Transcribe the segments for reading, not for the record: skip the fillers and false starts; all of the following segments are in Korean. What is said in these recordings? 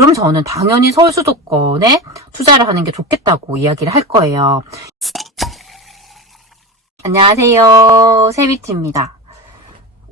그럼 저는 당연히 서울 수도권에 투자를 하는 게 좋겠다고 이야기를 할 거예요. 안녕하세요, 세비티입니다.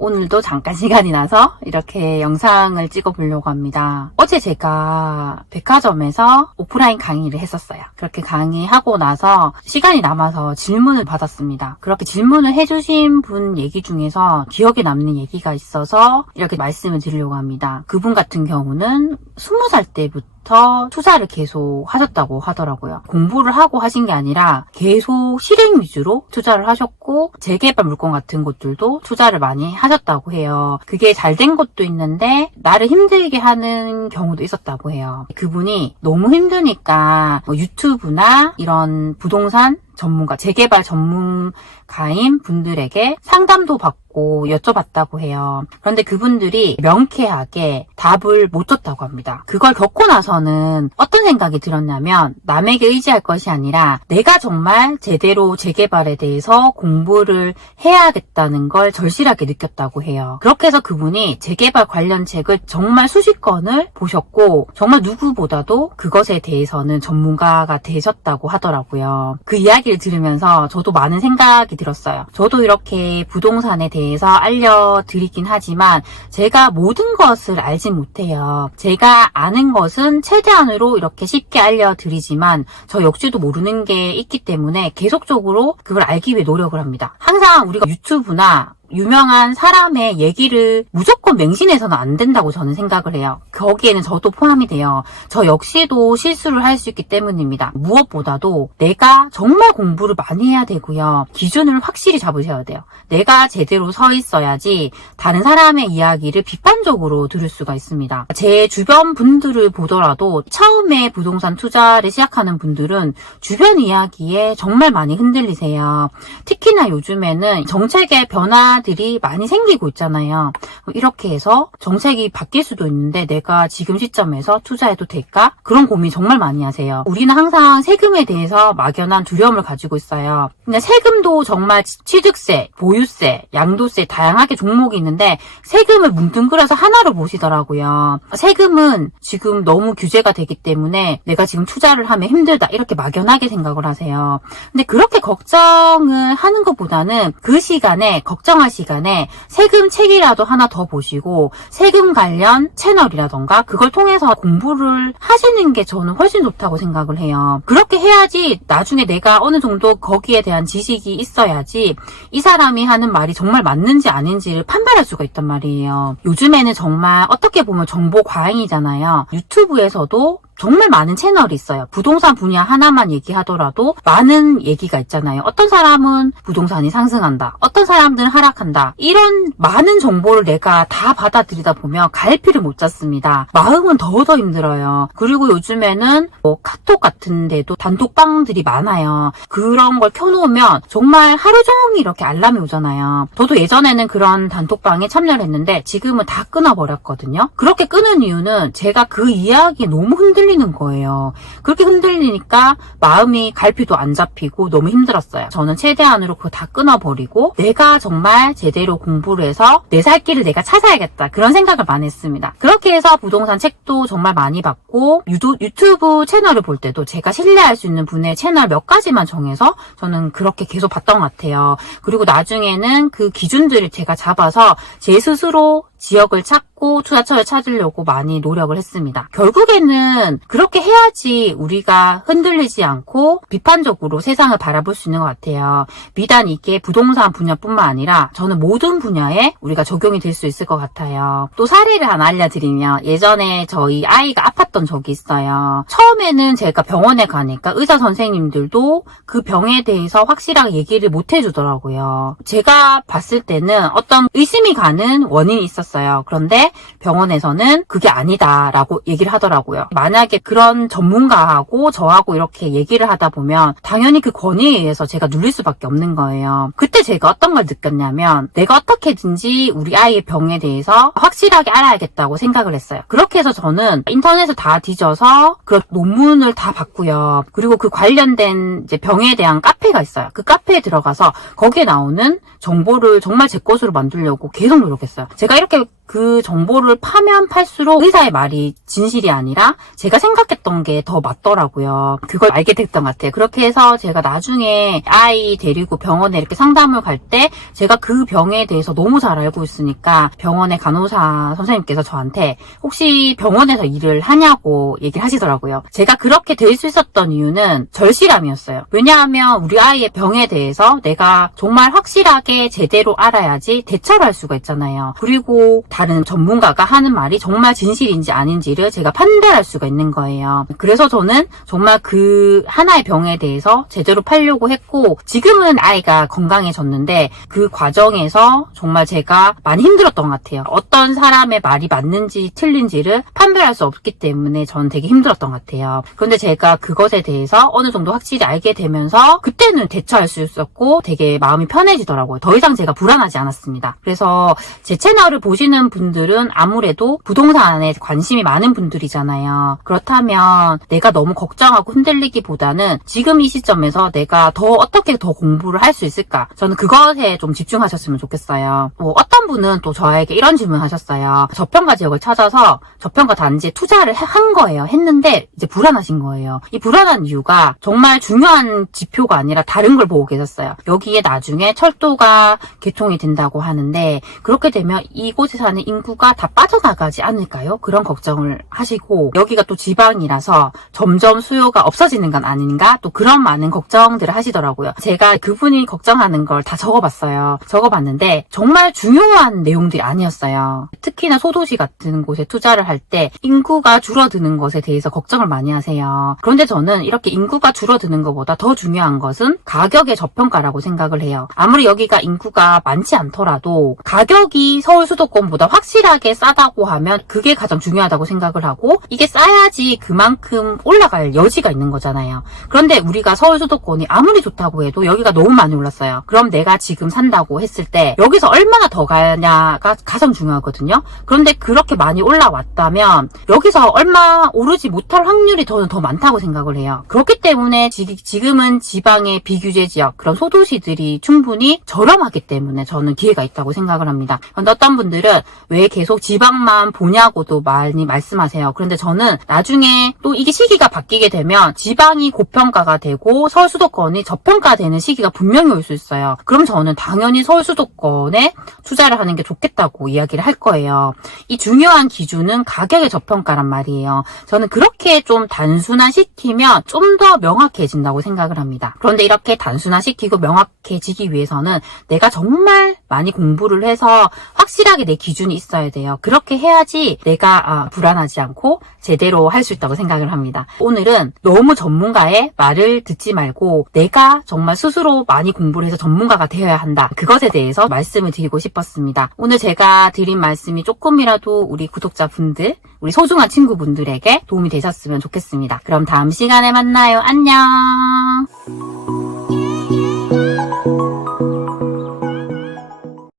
오늘도 잠깐 시간이 나서 이렇게 영상을 찍어 보려고 합니다. 어제 제가 백화점에서 오프라인 강의를 했었어요. 그렇게 강의하고 나서 시간이 남아서 질문을 받았습니다. 그렇게 질문을 해주신 분 얘기 중에서 기억에 남는 얘기가 있어서 이렇게 말씀을 드리려고 합니다. 그분 같은 경우는 20살 때부터 투자를 계속 하셨다고 하더라고요. 공부를 하고 하신 게 아니라 계속 실행 위주로 투자를 하셨고 재개발 물건 같은 것들도 투자를 많이 하셨다고 해요. 그게 잘 된 것도 있는데 나를 힘들게 하는 경우도 있었다고 해요. 그분이 너무 힘드니까 유튜브나 이런 부동산 전문가, 재개발 전문가인 분들에게 상담도 받고 여쭤봤다고 해요. 그런데 그분들이 명쾌하게 답을 못 줬다고 합니다. 그걸 겪고 나서는 어떤 생각이 들었냐면 남에게 의지할 것이 아니라 내가 정말 제대로 재개발에 대해서 공부를 해야겠다는 걸 절실하게 느꼈다고 해요. 그렇게 해서 그분이 재개발 관련 책을 정말 수십 권을 보셨고 정말 누구보다도 그것에 대해서는 전문가가 되셨다고 하더라고요. 그 이야기를 들으면서 저도 많은 생각이 들었어요. 저도 이렇게 부동산에 대해서 알려드리긴 하지만 제가 모든 것을 알진 못해요. 제가 아는 것은 최대한으로 이렇게 쉽게 알려드리지만 저 역시도 모르는 게 있기 때문에 계속적으로 그걸 알기 위해 노력을 합니다. 항상 우리가 유튜브나 유명한 사람의 얘기를 무조건 맹신해서는 안 된다고 저는 생각을 해요. 거기에는 저도 포함이 돼요. 저 역시도 실수를 할 수 있기 때문입니다. 무엇보다도 내가 정말 공부를 많이 해야 되고요. 기준을 확실히 잡으셔야 돼요. 내가 제대로 서 있어야지 다른 사람의 이야기를 비판적으로 들을 수가 있습니다. 제 주변 분들을 보더라도 처음에 부동산 투자를 시작하는 분들은 주변 이야기에 정말 많이 흔들리세요. 특히나 요즘에는 정책의 변화들이 많이 생기고 있잖아요. 이렇게 해서 정책이 바뀔 수도 있는데 내가 지금 시점에서 투자해도 될까? 그런 고민 정말 많이 하세요. 우리는 항상 세금에 대해서 막연한 두려움을 가지고 있어요. 근데 세금도 정말 취득세, 보유세, 양도세 다양하게 종목이 있는데 세금을 뭉뚱그려서 하나로 보시더라고요. 세금은 지금 너무 규제가 되기 때문에 내가 지금 투자를 하면 힘들다 이렇게 막연하게 생각을 하세요. 근데 그렇게 걱정을 하는 것보다는 그 시간에 걱정할 시간에 세금 책이라도 하나 더 보시고 세금 관련 채널이라던가 그걸 통해서 공부를 하시는 게 저는 훨씬 좋다고 생각을 해요. 그렇게 해야지 나중에 내가 어느 정도 거기에 대한 지식이 있어야지 이 사람이 하는 말이 정말 맞는지 아닌지를 판별할 수가 있단 말이에요. 요즘에는 정말 어떻게 보면 정보 과잉이잖아요. 유튜브에서도 정말 많은 채널이 있어요. 부동산 분야 하나만 얘기하더라도 많은 얘기가 있잖아요. 어떤 사람은 부동산이 상승한다. 어떤 사람들은 하락한다. 이런 많은 정보를 내가 다 받아들이다 보면 갈피를 못 잡습니다. 마음은 더 힘들어요. 그리고 요즘에는 카톡 같은 데도 단톡방들이 많아요. 그런 걸 켜놓으면 정말 하루 종일 이렇게 알람이 오잖아요. 저도 예전에는 그런 단톡방에 참여를 했는데 지금은 다 끊어버렸거든요. 그렇게 끊은 이유는 제가 그 이야기에 너무 흔들리는 거예요. 그렇게 흔들리니까 마음이 갈피도 안 잡히고 너무 힘들었어요. 저는 최대한으로 그거 다 끊어버리고 내가 정말 제대로 공부를 해서 내 살 길을 내가 찾아야겠다 그런 생각을 많이 했습니다. 그렇게 해서 부동산 책도 정말 많이 봤고 유튜브 채널을 볼 때도 제가 신뢰할 수 있는 분의 채널 몇 가지만 정해서 저는 그렇게 계속 봤던 것 같아요. 그리고 나중에는 그 기준들을 제가 잡아서 제 스스로 지역을 찾고 투자처를 찾으려고 많이 노력을 했습니다. 결국에는 그렇게 해야지 우리가 흔들리지 않고 비판적으로 세상을 바라볼 수 있는 것 같아요. 비단 이게 부동산 분야뿐만 아니라 저는 모든 분야에 우리가 적용이 될 수 있을 것 같아요. 또 사례를 하나 알려드리면 예전에 저희 아이가 아팠던 적이 있어요. 처음에는 제가 병원에 가니까 의사 선생님들도 그 병에 대해서 확실하게 얘기를 못 해주더라고요. 제가 봤을 때는 어떤 의심이 가는 원인이 있었어요. 그런데 병원에서는 그게 아니다라고 얘기를 하더라고요. 만약에 그런 전문가하고 저하고 이렇게 얘기를 하다 보면 당연히 그 권위에 의해서 제가 눌릴 수밖에 없는 거예요. 그때 제가 어떤 걸 느꼈냐면 내가 어떻게든지 우리 아이의 병에 대해서 확실하게 알아야겠다고 생각을 했어요. 그렇게 해서 저는 인터넷을 다 뒤져서 그런 논문을 다 봤고요. 그리고 그 관련된 이제 병에 대한 카페가 있어요. 그 카페에 들어가서 거기에 나오는 정보를 정말 제 것으로 만들려고 계속 노력했어요. 제가 이렇게 그 정보를 파면 팔수록 의사의 말이 진실이 아니라 제가 생각했던 게 더 맞더라고요. 그걸 알게 됐던 것 같아요. 그렇게 해서 제가 나중에 아이 데리고 병원에 이렇게 상담을 갈 때 제가 그 병에 대해서 너무 잘 알고 있으니까 병원의 간호사 선생님께서 저한테 혹시 병원에서 일을 하냐고 얘기를 하시더라고요. 제가 그렇게 될 수 있었던 이유는 절실함이었어요. 왜냐하면 우리 아이의 병에 대해서 내가 정말 확실하게 제대로 알아야지 대처를 할 수가 있잖아요. 그리고 다른 전문가가 하는 말이 정말 진실인지 아닌지를 제가 판별할 수가 있는 거예요. 그래서 저는 정말 그 하나의 병에 대해서 제대로 팔려고 했고 지금은 아이가 건강해졌는데 그 과정에서 정말 제가 많이 힘들었던 것 같아요. 어떤 사람의 말이 맞는지 틀린지를 판별할 수 없기 때문에 저는 되게 힘들었던 것 같아요. 그런데 제가 그것에 대해서 어느 정도 확실히 알게 되면서 그때는 대처할 수 있었고 되게 마음이 편해지더라고요. 더 이상 제가 불안하지 않았습니다. 그래서 제 채널을 보시는 분들은 아무래도 부동산에 관심이 많은 분들이잖아요. 그렇다면 내가 너무 걱정하고 흔들리기보다는 지금 이 시점에서 내가 어떻게 더 공부를 할 수 있을까? 저는 그것에 좀 집중하셨으면 좋겠어요. 어떤 분은 또 저에게 이런 질문 하셨어요. 저평가 지역을 찾아서 저평가 단지에 투자를 한 거예요. 했는데 이제 불안하신 거예요. 이 불안한 이유가 정말 중요한 지표가 아니라 다른 걸 보고 계셨어요. 여기에 나중에 철도가 개통이 된다고 하는데 그렇게 되면 이곳에 사는 인구가 다 빠져나가지 않을까요? 그런 걱정을 하시고 여기가 또 지방이라서 점점 수요가 없어지는 건 아닌가? 또 그런 많은 걱정들을 하시더라고요. 제가 그분이 걱정하는 걸 다 적어봤어요. 적어봤는데 정말 중요한 내용들이 아니었어요. 특히나 소도시 같은 곳에 투자를 할 때 인구가 줄어드는 것에 대해서 걱정을 많이 하세요. 그런데 저는 이렇게 인구가 줄어드는 것보다 더 중요한 것은 가격의 저평가라고 생각을 해요. 아무리 여기가 인구가 많지 않더라도 가격이 서울 수도권보다 확실하게 싸다고 하면 그게 가장 중요하다고 생각을 하고 이게 싸야지 그만큼 올라갈 여지가 있는 거잖아요. 그런데 우리가 서울 수도권이 아무리 좋다고 해도 여기가 너무 많이 올랐어요. 그럼 내가 지금 산다고 했을 때 여기서 얼마나 더 가냐가 가장 중요하거든요. 그런데 그렇게 많이 올라왔다면 여기서 얼마 오르지 못할 확률이 저는 더 많다고 생각을 해요. 그렇기 때문에 지금은 지방의 비규제 지역 그런 소도시들이 충분히 저렴하기 때문에 저는 기회가 있다고 생각을 합니다. 그런데 어떤 분들은 왜 계속 지방만 보냐고도 많이 말씀하세요. 그런데 저는 나중에 또 이게 시기가 바뀌게 되면 지방이 고평가가 되고 서울 수도권이 저평가되는 시기가 분명히 올 수 있어요. 그럼 저는 당연히 서울 수도권에 투자를 하는 게 좋겠다고 이야기를 할 거예요. 이 중요한 기준은 가격의 저평가란 말이에요. 저는 그렇게 좀 단순화시키면 좀 더 명확해진다고 생각을 합니다. 그런데 이렇게 단순화시키고 명확해지기 위해서는 내가 정말 많이 공부를 해서 확실하게 내 기준이 있어야 돼요. 그렇게 해야지 내가 불안하지 않고 제대로 할 수 있다고 생각을 합니다. 오늘은 너무 전문가의 말을 듣지 말고 내가 정말 스스로 많이 공부를 해서 전문가가 되어야 한다. 그것에 대해서 말씀을 드리고 싶었습니다. 오늘 제가 드린 말씀이 조금이라도 우리 구독자분들, 우리 소중한 친구분들에게 도움이 되셨으면 좋겠습니다. 그럼 다음 시간에 만나요. 안녕.